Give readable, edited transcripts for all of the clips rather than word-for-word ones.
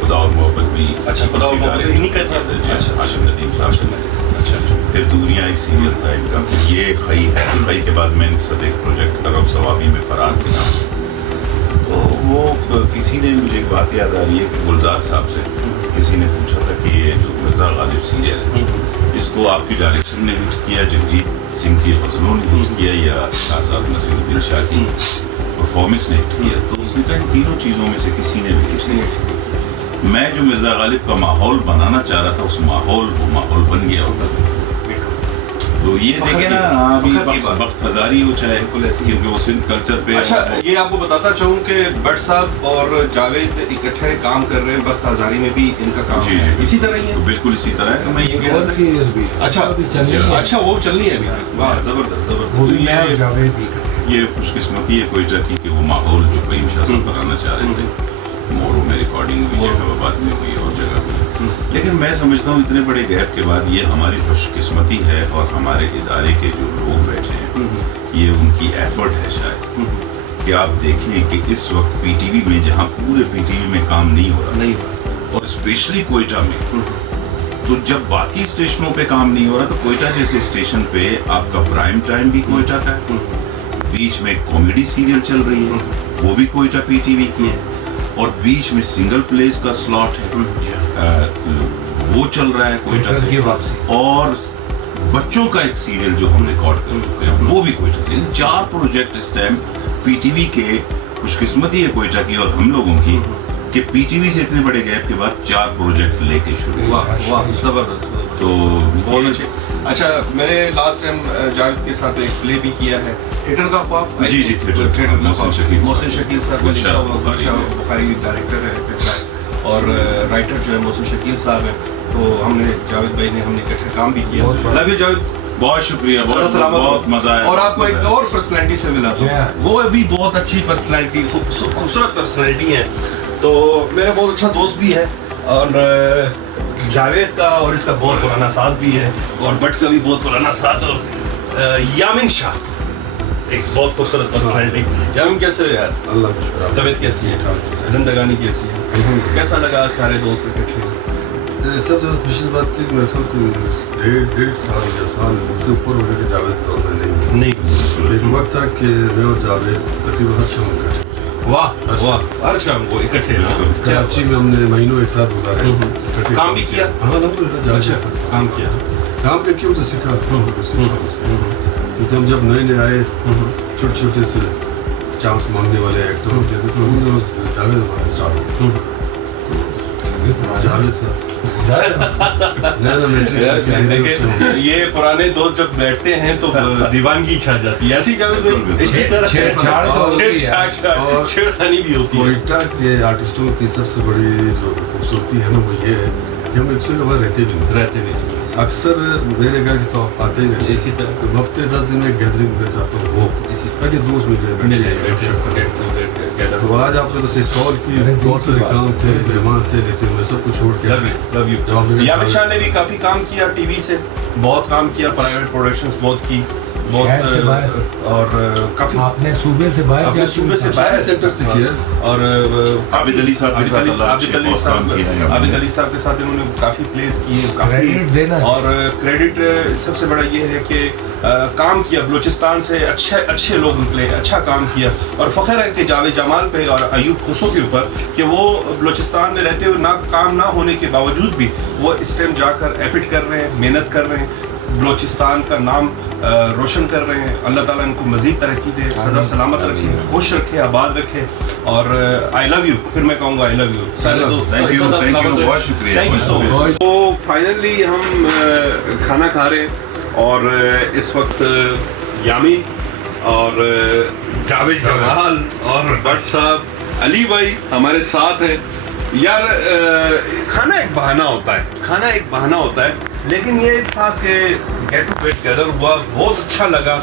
خدا اور محبت بھی اچھا، خدا اور محبت انہیں کا تھا؟ جی ہاشم ندیم صاحب. اچھا. پھر دنیا ایک سیریل تھا ان کا, یہ خی ہے. خی کے بعد میں ان کے ساتھ ایک پروجیکٹ کر رہا ہوں ثوابی میں فرار کے نام سے. تو وہ کسی نے مجھے ایک بات یاد آ رہی ہے کہ گلزار صاحب سے کسی نے پوچھا تھا کہ یہ جو مرزا غالب سیریل ہے اس کو آپ کی ڈائریکشن نے ہٹ کیا, جگجیت سنگھ کی غزلوں نے ہٹ کیا, یا شاہ صاحب نصیر الدین شاہ کی پرفارمنس نے ہٹ کیا؟ تو اس نے کہا ان تینوں چیزوں میں سے کسی نے بھی میں جو مرزا غالب کا ماحول بنانا چاہ رہا تھا اس وہ ماحول بن گیا ہوتا. تو یہ دیکھیں نا ابھی وقت ہزاری ہو چاہے کیونکہ وہ سندھ کلچر پہ. اچھا, یہ آپ کو بتاتا چاہوں کہ بٹ صاحب اور جاوید اکٹھے کام کر رہے ہیں وقت ہزاری میں بھی ان کا کام جی ہے اسی طرح ہی ہے. بالکل اسی طرح ہے. تو میں یہ کہہ رہا تھا اچھا وہ چلنی ہے ابھی. واہ, زبردست زبردست. یہ خوش قسمتی ہے کوئٹہ کی کہ وہ ماحول جو فہیم شاہ صاحب بنانا چاہ رہے تھے مورو میں ریکارڈنگ ہوئی, جگہ آباد میں ہوئی اور جگہ پہ. لیکن میں سمجھتا ہوں اتنے بڑے گیپ کے بعد یہ ہماری خوش قسمتی ہے اور ہمارے ادارے کے جو لوگ بیٹھے ہیں یہ ان کی ایفرٹ ہے شاید کہ آپ دیکھیں کہ اس وقت پی ٹی وی میں جہاں پورے پی ٹی وی میں کام نہیں ہو رہا اور اسپیشلی کوئٹہ میں, تو جب باقی اسٹیشنوں پہ کام نہیں ہو رہا تو کوئٹہ جیسے اسٹیشن پہ آپ کا پرائم ٹائم بھی کوئٹہ کا ہے, بیچ میں کامیڈی سیریل چل رہی ہے وہ بھی کوئٹہ پی ٹی وی کی ہے, اور بیچ میں سنگل پلیز کا سلاٹ ہے وہ چل رہا ہے کوئٹہ سے, اور بچوں کا ایک سیریل جو ہم ریکارڈ کر چکے ہیں وہ بھی کوئٹہ سے. 4 پروجیکٹ اس ٹائم پی ٹی وی کے, خوش قسمتی ہے کوئٹہ کی اور ہم لوگوں کی کہ پی ٹی وی سے اتنے بڑے گیپ کے بعد 4 پروجیکٹ لے کے شروع. واہ زبردست. تو بہت اچھے. اچھا, میں نے لاسٹ ٹائم جاوید کے ساتھ ایک پلے بھی کیا ہے تھیٹر کا خواب. جی تھیٹر محسن شکیل صاحب بخاری ڈائریکٹر ہے اور رائٹر جو ہے محسن شکیل صاحب ہیں. تو ہم نے جاوید بھائی نے ہم نے اکٹھے کام بھی کیا. لو یو جاوید, بہت شکریہ, بہت مزہ آیا. اور آپ کو ایک اور پرسنالٹی سے ملا تو وہ بھی بہت اچھی پرسنالٹی, خوبصورت پرسنالٹی ہے. تو میرا بہت اچھا دوست بھی ہے اور جاوید کا اور اس کا بہت پرانا ساتھ بھی ہے اور بٹ کا بھی بہت پرانا ساتھ. اور یامین شاہ ایک بہت خوبصورت پرسنالٹی. یامین کیسے ہو یار؟ اللہ کا طبیعت کیسی ہے؟ زندگانی کیسی ہے؟ کیسا لگا سارے دوست اکٹھے؟ سب سے خوشی بات کی میرے خیال سے 1.5 سال یا سال سے اوپر ہو گیا کہ جاوید اور میں نہیں. ایک وقت تھا کہ میں اور جاوید تقریباً ہر شام اکٹھے. واہ واہ, ہر شام کو اکٹھے. کراچی میں ہم نے مہینوں ایک ساتھ گزارے. کام بھی کیا؟ ہاں کام کیا. کام پہ کیوں سے سیکھا کیونکہ ہم جب نئے آئے چھوٹے چھوٹے سے چانس مانگنے والے ایکٹر ہوتے تھے تو جاوید ہمارا اسٹارٹ ہوتا. یہ پرانے دوست جب بیٹھتے ہیں تو دیوانگی چھا جاتی ہے. ایسی چھیڑخانی بھی ہوتی ہے. کوئٹہ کے آرٹسٹوں کی سب سے بڑی جو خوبصورتی ہے نا وہ یہ ہے کہ ہم ایک سے کبھی رہتے بھی نہیں. اکثر میرے گھر کی تو آپ آتے ہی نہیں. اسی طرح ہفتے 10 دن میں گیدرنگ میں جاتا ہوں وہ تاکہ دوست ملے. تو آج آپ نے بس ایک کال کی, بہت سارے کام تھے, مہمان تھے, لیکن میں سب کو چھوڑ کے یامین شاہ نے بھی کافی کام کیا ٹی وی سے, بہت کام کیا, پرائیویٹ پروڈکشنز بہت کی, بہت. اور کافی آپ نے صوبے سے باہر سینٹر سے کیا. اور عابد علی صاحب کے ساتھ انہوں نے کافی پلیز کیے, کافی. اور کریڈٹ سب سے بڑا یہ ہے کہ کام کیا بلوچستان سے اچھے لوگ نکلے, اچھا کام کیا. اور فخر ہے کہ جاوید جمال پہ اور ایوب خسرو کے اوپر کہ وہ بلوچستان میں رہتے ہوئے نہ کام نہ ہونے کے باوجود بھی وہ اس ٹائم جا کر ایفٹ کر رہے ہیں, محنت کر رہے ہیں, بلوچستان کا نام روشن کر رہے ہیں. اللہ تعالیٰ ان کو مزید ترقی دے, سدا سلامت رکھے, خوش رکھے, آباد رکھے. اور آئی لو یو, پھر میں کہوں گا آئی لو یو سارے دوست. بہت شکریہ, تھینک یو سو مچ. تو فائنلی ہم کھانا کھا رہے ہیں اور اس وقت یامین اور جاوید جمال اور بٹ صاحب, علی بھائی ہمارے ساتھ ہیں. یار کھانا ایک بہانہ ہوتا ہے, لیکن یہ تھا کہ گیٹ ٹوگیدر ہوا, بہت اچھا لگا.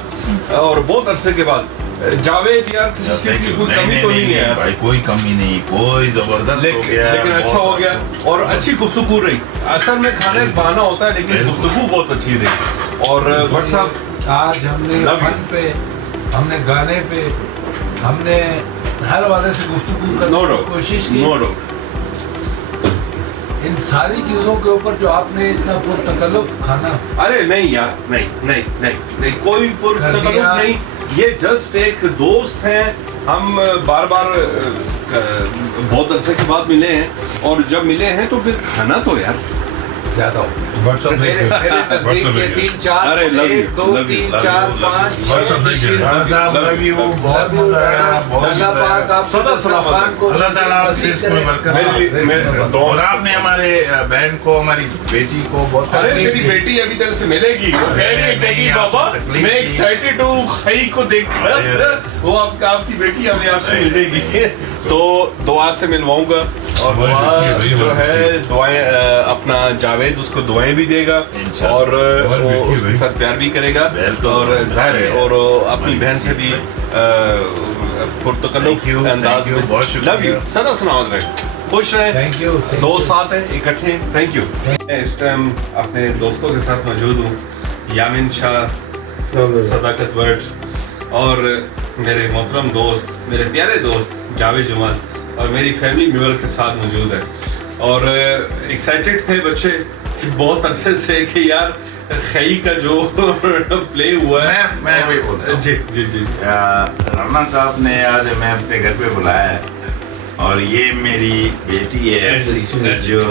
اور بہت عرصے کے بعد جاوید یار کسی چیز کی کوئی کمی تو نہیں ہے بھائی, کوئی کمی نہیں, کوئی زبردست ہو گیا, لیکن اچھا ہو گیا اور اچھی گفتگو رہی. اصل میں کھانا ایک بہانہ ہوتا ہے لیکن گفتگو بہت اچھی رہی. اور بٹ صاحب آج ہم نے فن پہ, ہم نے گانے پہ, ہم نے ہر والے سے گفتگو کرنے کی کوشش کی. ان ساری چیزوں کے اوپر جو آپ نے اتنا پرتکلف کھانا ارے نہیں یار، نہیں کوئی پرتکلف دیا۔ نہیں، یہ جسٹ ایک دوست ہیں، ہم بار بار بہت عرصے کے بعد ملے ہیں، اور جب ملے ہیں تو پھر کھانا تو یار زیادہ ہو میرے نزدیک یہ 3 4 1 2 3 4 5 6 ڈشز بہت مزہ آیا، اللہ پاک آپ کو اللہ تعالیٰ آپ سے اس میں برکت، اور آپ نے ہمارے بہن کو، ہماری بیٹی کو بہت ارے میری بیٹی ابھی تک سے ملے گی، وہ کہہ رہی ہے کہ بابا میں ایکسائٹیڈ ہوں خئی کو دیکھ کر، وہ آپ کی بیٹی ابھی آپ سے ملے گی، تو دعا سے ملواؤں گا، اور دعا جو ہے دعائیں اپنا جاوید اس کو دعائیں بھی دے گا، اور وہ اس کے ساتھ پیار بھی کرے گا، اور ظاہر ہے، اور اپنی بہن سے بھی پرتکلف انداز میں لو یو، سدا سلامت رہے، خوش رہے، دو ساتھ ہیں اکٹھے، تھینک یو۔ اس ٹائم اپنے دوستوں کے ساتھ موجود ہوں، یامین شاہ، صداقت ورڈ، اور میرے محترم دوست، میرے پیارے دوست جاوید جمال، اور میری فیملی ممبر کے ساتھ موجود ہے، اور ایکسائٹیڈ تھے بچے کہ بہت عرصے سے کہ یار خئی کا جو پلے ہوا ہے، میں بھی بولتا ہوں، جی رانا صاحب نے آج ہمیں اپنے گھر پہ بلایا ہے، اور یہ میری بیٹی ہے جو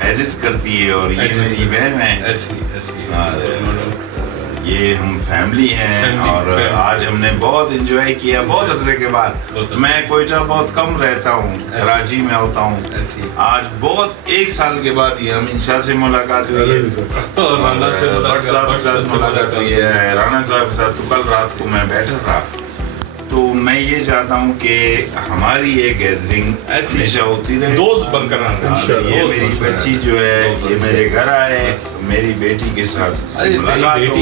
ایڈٹ کرتی ہے، اور یہ میری بہن ہے، یہ ہم فیملی ہیں، اور آج ہم نے بہت انجوائے کیا، بہت عرصے کے بعد۔ میں کوئٹہ بہت کم رہتا ہوں، کراچی میں ہوتا ہوں، آج بہت 1 سال کے بعد یہ امین شاہ سے ملاقات ہوئی ہے، بٹ صاحب کے ساتھ ملاقات ہوئی ہے، رانا صاحب کے ساتھ، تو کل رات کو میں بیٹھا تھا، تو میں یہ چاہتا ہوں کہ ہماری یہ گیدرنگ ہمیشہ ہوتی رہے، دوست برقرار رہے۔ یہ میری بچی جو ہے یہ میرے گھر آئے، میری بیٹی کے ساتھ ملاقات ہو،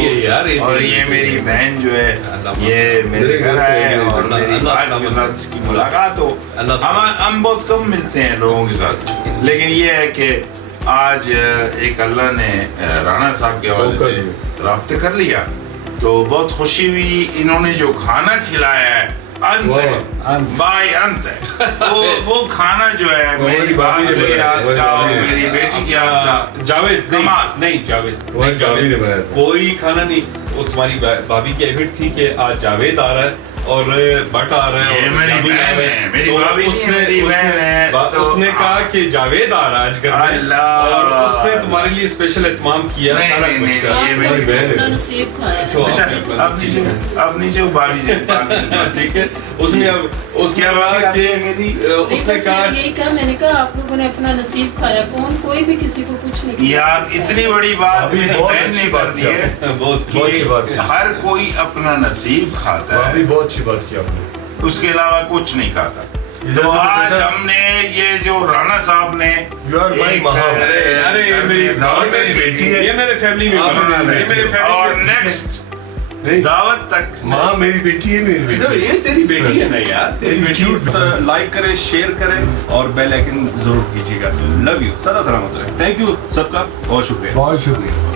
اور یہ میری بہن جو ہے یہ میرے گھر آئے، اور میری بھائی کے ساتھ اس کی ملاقات ہو۔ ہم بہت کم ملتے ہیں لوگوں کے ساتھ، لیکن یہ ہے کہ آج ایک اللہ نے رانا صاحب کے حوالے سے رابطہ کر لیا، تو بہت خوشی ہوئی۔ انہوں نے جو کھانا کھلایا ہے انت ہے، بائی انت ہے، وہ کھانا جو ہے میری بھابھی کے ہاتھ کا اور میری بیٹی کے ہاتھ کا، جاوید نہیں، جاوید کوئی کھانا نہیں، وہ تمہاری بھابھی کی ایفٹ تھی کہ آج جاوید آ رہا ہے اور بٹ آ رہا ہے، میری بھابھی میری بہن ہے، اس نے کہا کہ جاوید آ رہا ہے آج گھر میں، اور اس نے تمہارے لیے اسپیشل اہتمام کیا، سارا کچھ کیا۔ یہ میری بہن ہے، اب نیچے بھابھی سے ٹھیک ہے، اس نے کہا یہی کہا، میں نے کہا آپ لوگوں نے اپنا نصیب کھایا، کوئی بھی کسی کو کچھ نہیں کیا۔ یار اتنی بڑی بات میری بہن نے کر دی ہے کہ ہر کوئی اپنا نصیب کھاتا ہے، بہت اچھی بات کی آپ نے، اس کے علاوہ کچھ نہیں کھاتا۔ تو آج ہم نے یہ جو رانا صاحب نے اور نیکسٹ دعوت تک ماں میری بیٹی ہے، میری بیٹی یہ تیری بیٹی ہے نا یار، تیری بیٹی۔ لائک کریں، شیئر کریں، اور بیل آئکن ضرور کیجیے گا۔ لو یو، سدا سلامت رہے، تھینک یو سب کا، بہت شکریہ۔ بہت شکریہ۔